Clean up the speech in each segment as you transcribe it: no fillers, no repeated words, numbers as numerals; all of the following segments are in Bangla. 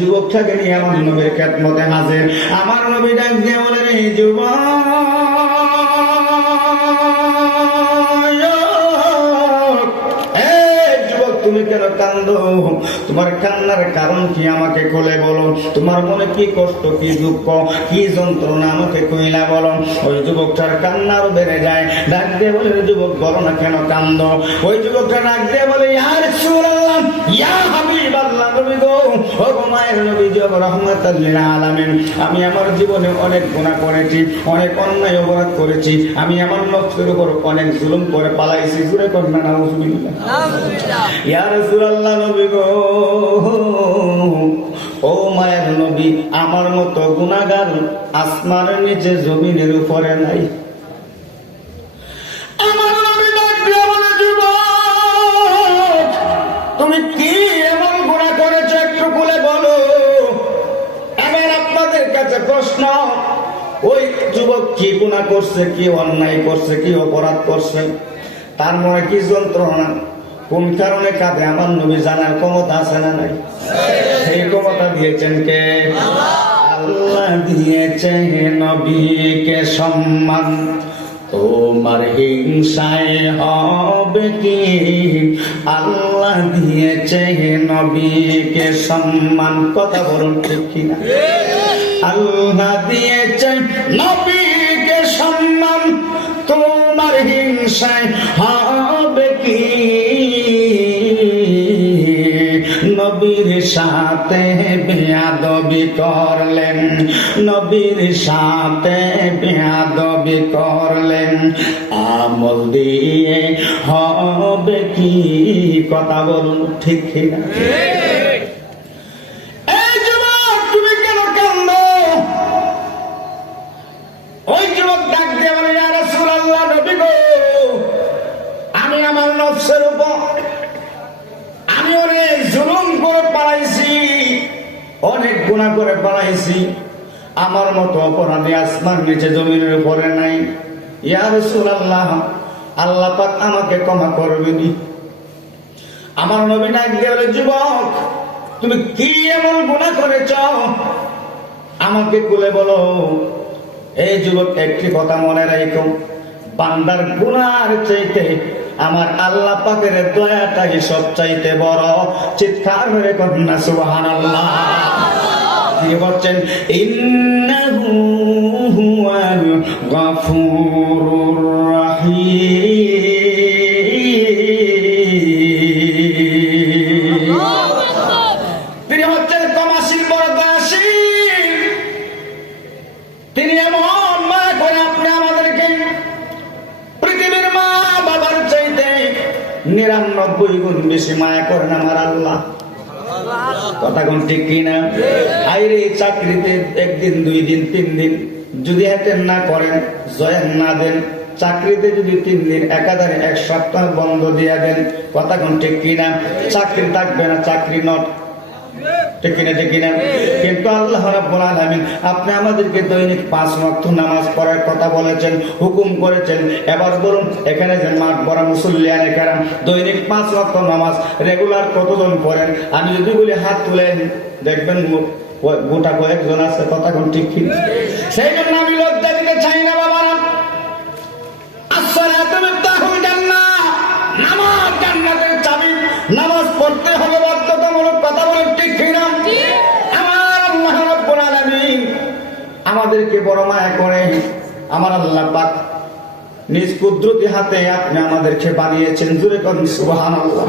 যুবকটাকে নিয়ে আমার নবীর খেদমতে হাজির। আমার নবী ডাক দিয়ে বলেন, এই যুবক, তুমি কেন কান্দো? তোমার কান্নার কারণ কি আমাকে খুলে বলো। তোমার মনে কি কষ্ট, কি দুঃখ, কি যন্ত্রণা আমাকে কইলা বলো। ওই যুবকটার কান্নারও বেড়ে যায়। ডাক দিয়ে বলে, যুবক বলো না কেন কান্দো। ওই যুবকটা ডাক দিয়ে বলে, ইয়া রাসূলুল্লাহ, ইয়া হাবিবাল্লাহ, নবী গো, ও গো মায়ের নবী জি, রাহমাতাল লিল আলামিন, আমি আমার জীবনে অনেক গুনাহ করেছি, অনেক অন্যায় অপরাধ করেছি। আমি আমার নফসের উপর অনেক জুলুম করে পালাইছি। জুরে করনা নাউজুবিল্লাহ। ইয়া রাসূলুল্লাহ, নবী গো, ও মায়ের নবী, আমার মতো গুনাহগার আসমানের নিচে জমিনের উপরে নাই। আমার নবী ডাক দিয়ে বলে, যুবক, তুমি কি এমন গুনাহ করেছো একটু খুলে বলো। এবার আপনাদের কাছে প্রশ্ন, ওই যুবক কি গুনাহ করছে, কি অন্যায় করছে, কি অপরাধ করছে, তার মনে কি যন্ত্রণা, কোন কারণে কাঁদে, আমার নবী জানার ক্ষমতা আছে না নাই? সেই ক্ষমতা দিয়েছেন কে? আল্লাহ দিয়েছেন নবীকে সম্মান। তোমার হিংসায় হবে কি? আল্লাহ দিয়েছে নবীকে সম্মান। কথা বলুন ঠিক কিনা? আল্লাহ দিয়েছে নবীকে সম্মান, তোমার হিংসায় হবে কি? নবীর সাথে বেয়াদবি করলেন, নবীর সাথে বেয়াদবি করলেন, আমল দিয়ে হবে কি? কথা বলুন ঠিক কিনা? এই যুবক, তুমি কেন কান্দো? ওই যুবক ডাক দিয়ে বলে, ইয়া রাসূলুল্লাহ, নবী গো, আমি আমার নফসের উপর আমি অনেক জুলুম করে পালাইছি, অনেক গুনাহ করে পালাইছি। আমার মতো অপরাধী আসমান নিচে জমিনের উপরে নাই। ইয়া রাসূলুল্লাহ, আল্লাহ পাক আমাকে ক্ষমা করবেনি। আমার নবী ডাক দিয়ে বলে, যুবক, তুমি কি এমন গুনাহ করেছ আমাকে খুলে বলো। এই যুবক, একটি কথা মনে রাখো, বান্দার গুনার চাইতে আমার আল্লাহ পাকের দয়াটাই সবচাইতে বড়। চিৎকার করে কন্যা সুবহানাল্লাহ। তিনি বলছেন, ইন্নাহু হুয়াল গফুরুর রহিম। তিনি হচ্ছেন ক্ষমাশীল, বড় দয়াশীল। তিনি এমন মায়া করে আপনি আমাদেরকে পৃথিবীর মা বাবার চাইতে 99 গুণ বেশি মায়া করেন আমার আল্লাহ। কথা কোন ঠিক কিনা? আইরে চাকরিতে একদিন, 2 দিন, 3 দিন যদি অ্যাটেন্ড না করেন, জয়েন না দেন, চাকরিতে যদি 3 দিন একাধারে 1 সপ্তাহ বন্ধ দিয়ে দেন, কথা কোন ঠিক কিনা? চাকরি থাকবে না, চাকরি নট, ঠিক কিনা? ঠিক কিনা? কিন্তু আল্লাহ রাব্বুল আলামিন আপনি আমাদেরকে দৈনিক 5 ওয়াক্ত নামাজ পড়ার কথা বলেছেন, হুকুম করেছেন। এবার বলুন, এখানে যে মাঠ ভরা মুসল্লিয়ানে কেরাম দৈনিক 5 ওয়াক্ত নামাজ রেগুলার কতজন পড়েন? আমি যদি বলি হাত তুলেন, দেখবেন গোটা কয়েকজন আছে। কথা কোন ঠিক কিনা? সেই জন্য আমি লজ্জা দিতে চাই না বাবারা। আসসালাতু মিফতাহুল জান্নাহ, নামাজ জান্নাতের চাবি। নামাজ পড়তে হবে বাধ্যতামূলক। কথা বলেন ঠিক কিনা? আমার আল্লাহ রাব্বুল আলামিন আমাদেরকে বড় মায়া করে। আমার আল্লাহ পাক নিজ কুদরতি হাতে আপনি আমাদেরকে বানিয়েছেন। জোরে করুন সুবহানাল্লাহ।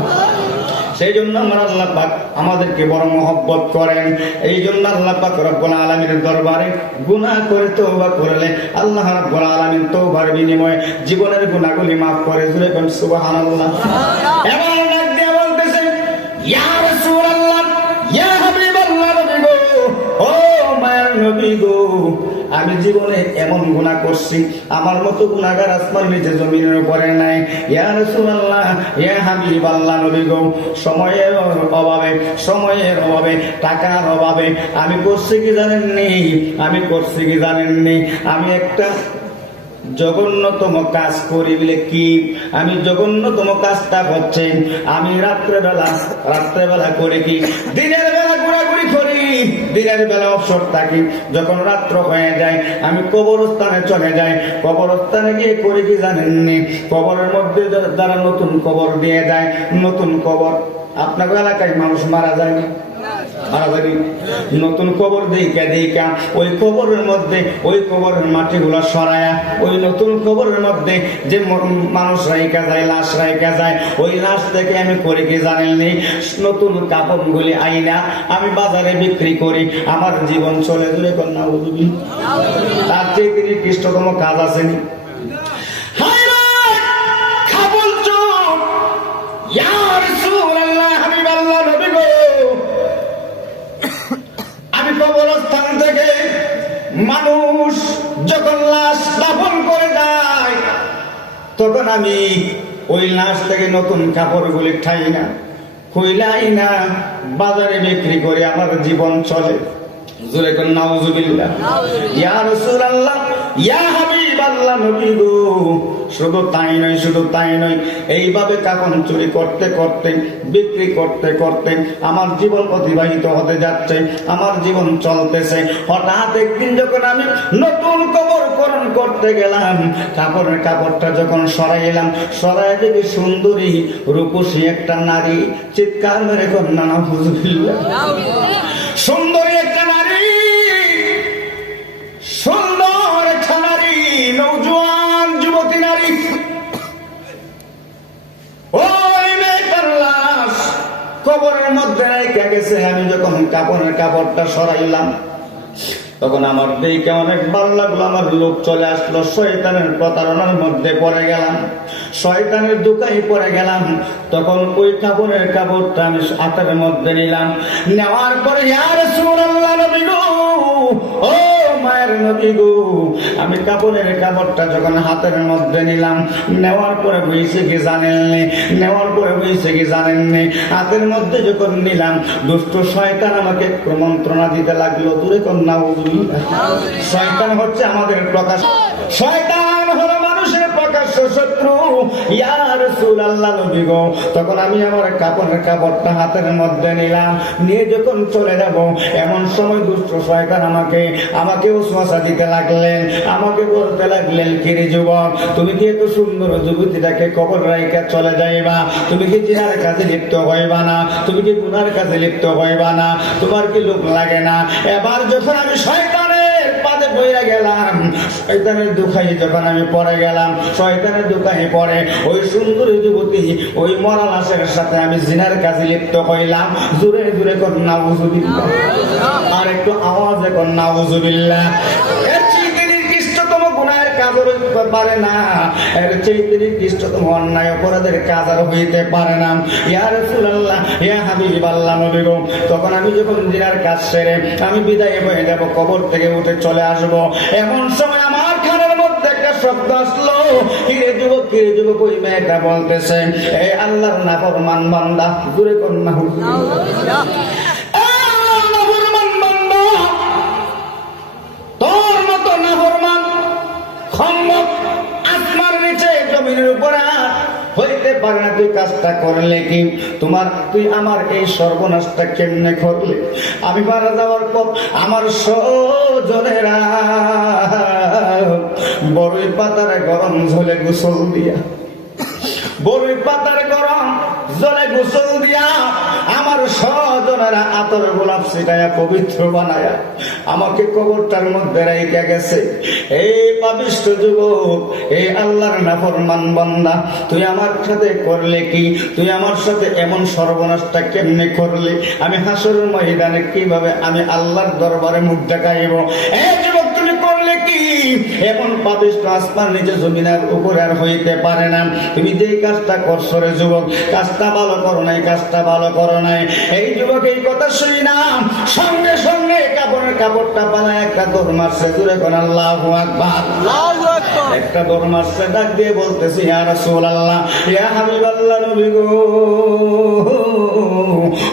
সেই জন্য আমার আল্লাহ পাক আমাদেরকে বড় মহব্বত করেন। এই জন্য আল্লাহ পাক রব্বুল আলামিনের দরবারে গুনাহ করে তওবা করলে আল্লাহ রব্বুল আলামিন তওবার বিনিময়ে জীবনের গুনাহগুলি maaf করে। জোরে করুন সুবহানাল্লাহ। এবার ডাক দিয়ে বলতেছেন, ইয়া রাসূলুল্লাহ, ইয়া হাবিবাল্লাহ, নবী গো, ও মায়ের নবী গো, আমি জীবনে এমন গুনাহ করছি, আমার মতো গুনাহগার আসমান নিচে জমিনের উপরে নাই। ইয়া রাসূলুল্লাহ, ইয়া হাবিবাল্লাহ, নবী গো, সময়ের অভাবে, টাকার অভাবে আমি করছি কি জানেননি? আমি একটা জঘন্যতম কাজ করি বলে কি? আমি জঘন্যতম কাজটা হচ্ছে আমি রাত্রেবেলা করে কি দিনের বেলা ঘোরাঘুরি করি, দিনের বেলা অবসর থাকি, যখন রাত্র হয়ে যায় আমি কবরস্থানে চলে যাই। কবরস্থানে গিয়ে করে কি জানেননি, কবরের মধ্যে যারা নতুন কবর দিয়ে যায়, নতুন কবর, আপনার এলাকায় মানুষ মারা যায় না, নতুন কবর দেখা ওই কবরের মধ্যে ওই কবরের মাটিগুলো সরায়া ওই নতুন কবরের মধ্যে যে মানুষ রাইকা যায়, লাশ রাইকা যায়, ওই লাশ থেকে আমি করে কি জানেননি, নতুন কাপড় গুলি আইনা আমি বাজারে বিক্রি করি, আমার জীবন চলে দূরে কন্যা বুঝবি। তার চেয়ে তিনি খ্রিস্টতম কাজ আসেনি। কবরস্থান থেকে মানুষ যখন লাশ দাফন করে যায়, তখন আমি ওই লাশ থেকে নতুন কাপড়গুলি ঠাই না, খুইলাই না, বাজারে বিক্রি করে আমার জীবন চলে। জোরে কোন নাউজুবিল্লাহ। ইয়া রাসূলুল্লাহ, ইয়া হাবিবাল্লাহ, নবী গো, শুধু তাই নয়, এইভাবে কাপড় চুরি করতে করতে, বিক্রি করতে করতে আমার জীবন অতিবাহিত হতে যাচ্ছে, আমার জীবন চলতেছে। হঠাৎ একদিন যখন আমি নতুন কবরকরণ করতে গেলাম, কাপড়টা যখন সরাইলাম, সরাই দেখি সুন্দরী রূপসী একটা নারী, চিৎকার মেরে কন্যা নাউজুবিল্লাহ। সুন্দরী একটা নারী, সুন্দর একটা নারী, নওজোয়ান যুবতী নারী, ওই মেয়েটার লাশ কবরের মধ্যে রেখে গেছে। আমি যখন কাপড়টা সরাইলাম, তখন আমার দেখে অনেক ভালো লাগলো, আমার লোক চলে আসলো। শয়তানের প্রতারণার মধ্যে পড়ে গেলাম, শয়তানের দুকাই পড়ে গেলাম। তখন ওই কাপড়টা আমি হাতের মধ্যে নিলাম, নেওয়ার পরে ইয়া রাসূলুল্লাহ, নবী গো, ও মায়ের নবী গো, আমি কাপড়টা যখন হাতের মধ্যে নিলাম, নেওয়ার পরে বুঝছে কি জানেননি, হাতের মধ্যে যখন নিলাম, দুষ্ট শয়তান আমাকে প্রমন্ত্রণা দিতে লাগলো। দূরে কন্যা, শয়তান হচ্ছে আমাদের প্রকাশ, শয়তান হলো মানুষের প্রকাশ্য শত্রু। ইয়া রাসূলুল্লাহ, নবী গো, তখন আমি আমার কাপড়টা হাতের মধ্যে নিলাম, নিয়ে যখন চলে যাব, এমন সময় দুষ্ট শয়তান আমাকে ওসওয়াসা দিতে লাগলেন, আমাকে বলতে লাগলেন, কিরে যুবক, তুমি কি এত সুন্দর যুবতীটাকে কবর রাইখা চলে যাইবা? তুমি কি জিনার কাজে লিপ্ত হইবা না? তুমি কি গুনার কাজে লিপ্ত হইবা না? তোমার কি লোক লাগে না? এবার যখন আমি শয়তানের পাদে পড়ে গেলাম, শয়তানের দুখাই যখন আমি পড়ে গেলাম, শয়তানের দুখাই পড়ে ওই সুন্দরী যুবতী ওই মরা লাশের সাথে আমি জিনার কাজে লিপ্ত হইলাম। জোরে জোরে কর নাউজুবিল্লাহ, আর একটু আওয়াজে কর নাউজুবিল্লাহ। এর চেয়ে নিকৃষ্টতম গুনাহের কাজ হইতে পারে না, এর চেয়ে নিকৃষ্টতম অন্যায় অপরাধের কাজ আর হইতে পারে না। ইয়া রাসূলুল্লাহ, ইয়া হাবিবাল্লাহ, নবী গো, তখন আমি যখন জিনার কাজ সেরে আমি বিদায় হয়ে যাব, কবর থেকে উঠে চলে আসব, এমন সময় আমার কানের মধ্যে একটা শব্দ আসলো, কিরে যুবক, ওই মেয়েটা বলতেছে, এই আল্লাহর নাফরমান বান্দা, দূরে কর না, তোর মতো নাফরমান খম্মক আসমানের নিচে জমিনের উপরে হইতে পারে না। তুই কাজটা করলে কি, তুই আমার এই সর্বনাশটা কেমনে করলে? আমি মারা যাওয়ার পর আমার স্বজনেরা বড়ই পাতার গরম ঝোলে গোসল দিয়া, বড়ই পাতার গরম জলে গোসল দিয়া আমার স্বজনেরা আতর গোলাপ ছিটায়া পবিত্র বানায়া আমাকে কবরটার মধ্যে রাইখা গেছে। এই পাপিষ্ঠ যুবক, এই আল্লাহর নাফরমান বান্দা, তুই আমার সাথে করলে কি? তুই আমার সাথে এমন সর্বনাশটা কেমনে করলে? আমি হাসরের ময়দানে কিভাবে আমি আল্লাহর দরবারে মুখ দেখাইব? এই যুবক, তুমি করলে কি? এমন পাপিষ্ঠ আসমান নিচে জমিনের উপরে আর হইতে পারে না। তুমি যেই কাজটা করছো রে যুবক, কাজটা ভালো করো নাই, কাজটা ভালো করো নাই। এই যুবক এই কথা শুনি না, সঙ্গে সঙ্গে কাপড়টা পালায় একটা দৌড় মারছে। জোরে কোন আল্লাহু আকবার, একটা দৌড় মারছে, ডাক দিয়ে বলতেছি, ইয়া রাসূলুল্লাহ, ইয়া হাবিবাল্লাহ, নবী গো,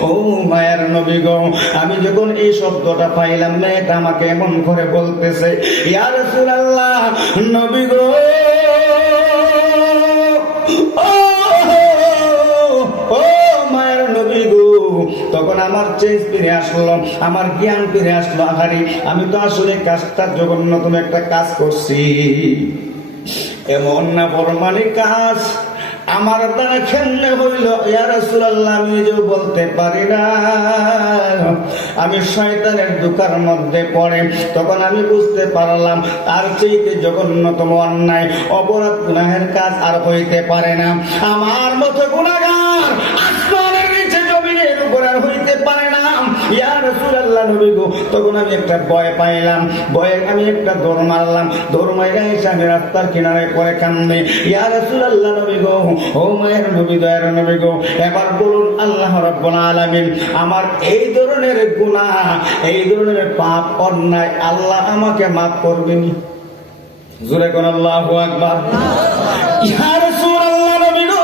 ও মায়ের নবী গো। আমি যখন এই শব্দটা পাইলাম, মেয়েটা আমাকে এমন করে বলতেছে, ইয়া রাসূলুল্লাহ, নবী গো, ও মায়ের নবী গো। তখন আমার চেঞ্জ ফিরে আসলো, আমার জ্ঞান ফিরে আসলো, আহারি আমি তো আসলে কাজটা জঘন্যতম একটা কাজ করছি। এমন না ফরমানি কাজ আমার দ্বারা কেমনে হইল ইয়া রাসূলুল্লাহ, আমি যে বলতে পারি না। আমি শয়তানের দুকার মধ্যে পড়ে তখন আমি বুঝতে পারলাম তার চাইতে জঘন্যতম অন্যায় অপরাধ গুনাহের কাজ আর হইতে পারে না। আমার মতো গুনাহগার আসমানের নিচে জমিনের উপর আর হইতে পারে না। ইয়া রাসূলুল্লাহ নবী গো, তখন আমি একটা ভয় পাইলাম, ভয়ে আমি একটা দৌড় মারলাম, দৌড় মাইরা এসে আমি রাস্তার কিনারে পড়ে কান্দে। ইয়া রাসূলুল্লাহ নবী গো, ও মায়ের নবী, দয়ার নবী গো, এবার বলুন আল্লাহ রাব্বুল আলামিন আমার এই ধরনের গুনাহ, এই ধরনের পাপ অন্যায় আল্লাহ আমাকে মাফ করবেনি? জোরে কোন আল্লাহু আকবার। ইয়া রাসূলুল্লাহ নবী গো,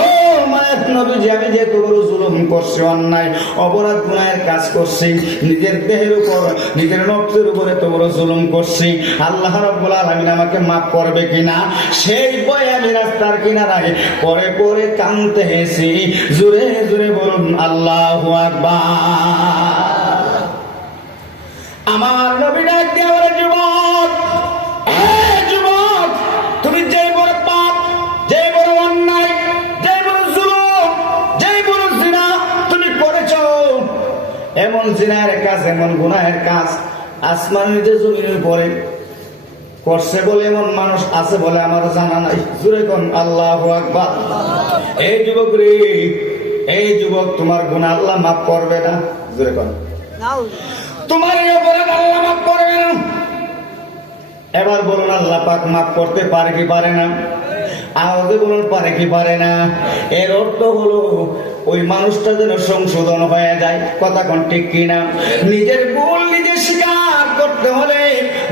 ও মায়ের নবীজি, আমি যে তোর জুলুম করছি, অন্যায় অপরাধ গুনাহের কাজ করছি, নিজের দেহের উপর নিজের নফসের উপরে তোর জুলুম করছি, আল্লাহ রাব্বুল আলামিন আমাকে মাফ করবে কিনা সেই ভয়ে আমি রাস্তার কিনারায় পরে পরে কাঁদতেছি। জোরে জোরে বলুন আল্লাহু আকবার। আমার নবী ডাক দিয়ে বলে, যুবক, যুবক, তুমি যেই বড় পাপ, যেই বড় অন্যায়, যেই বড় জুলুম, যেই বড় জিনা তুমি করেছো, এমন জিনার কাজ, এমন গুনাহের কাজ আসমানের যে জমিনের উপরে করছে বলে এমন মানুষ আছে বলে আমার জানা নাই। জোরে কোন আল্লাহু আকবার। এই যুবক রে, এই যুবক, তোমার গুনাহ আল্লাহ মাফ করবে না? জোরে কোন, তোমার এই অপরাধ আল্লাহ মাফ করবে না? এবার বলুন আল্লাহ পাক মাফ করতে পারে কি পারে না? আওয়াজে বলুন পারে কি পারে না? এর অর্থ হলো ওই মানুষটা যেন সংশোধন হয়ে যায়। কথা কোন ঠিক কিনা? নিজের ভুল নিজে স্বীকার করতে হলে,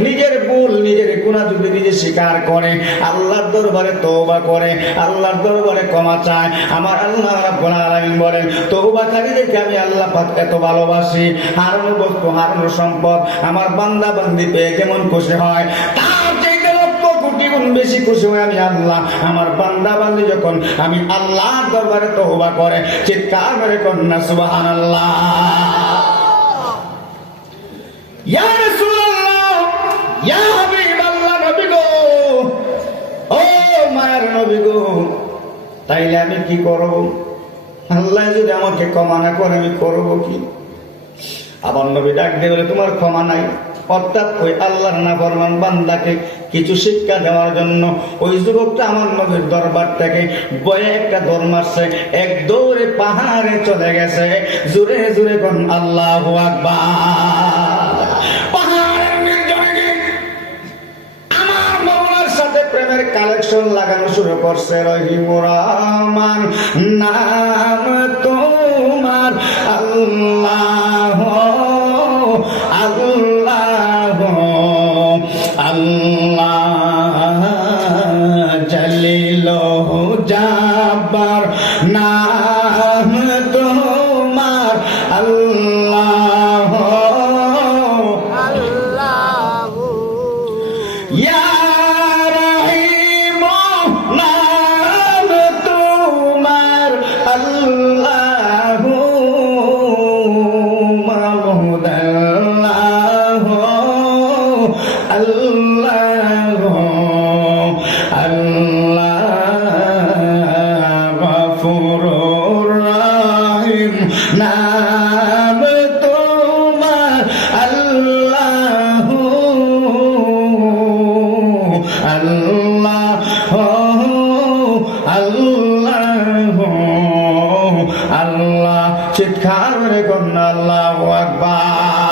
নিজের ভুল নিজের গুনাহ যদি নিজে স্বীকার করে, আল্লাহর দরবারে তওবা করে, আল্লাহর দরবারে ক্ষমা চায়, আমার আল্লাহ রাব্বুল আলামিন বলেন তওবাকারীদেরকে আমি আল্লাহ পাক এত ভালোবাসি, হারানো বস্তু, হারানো সম্পদ আমার বান্দা বান্দি পেয়ে যেমন খুশি হয়, তার চাইতে লক্ষ কোটি গুণ বেশি খুশি হয় আমি আল্লাহ। আমার বান্দা বান্দি যখন আমি আল্লাহর দরবারে তওবা করে, চিৎকার করে কন্যা সুবহানাল্লাহ। ইয়া রাসূলুল্লাহ, ইয়া হাবিবাল্লাহ নবী গো, ও মায়ের নবী গো, তাইলে আমি কি করব? আল্লাহ যদি আমাকে ক্ষমা না করে আমি করব কি? আবার নবী ডাক দিয়ে বলে, তোমার ক্ষমা নাই। অর্থাৎ ওই আল্লাহর নাফরমান বান্দাকে কিছু শিক্ষা দেওয়ার জন্য ওই যুবকটা আমার নবীর দরবার থেকে বয়ে একটা দৌড় মারছে, এক দৌড়ে পাহাড়ে চলে গেছে। জোরে জোরে কোন আল্লাহু আকবার। পাহাড়ের নির্জনে আমার মাওলার সাথে প্রেমের কালেকশন লাগানো শুরু করছে। রহিমুর রহমান নাম তোমার, আল্লাহ আল্লাহ আল্লাহ, জলিল জাব্বার নাম তোমার, আল্লাহ আল্লাহ, ইয়া রহিম নাম তোমার, আল্লাহ মাহমুদ আল্লাহ আল্লাহ, গফুরুর রহিম নাম তোমার, আল্লাহ আল্লাহ আল্লাহ আল্লাহ। চিৎকার করে কন্যা আল্লাহু আকবার।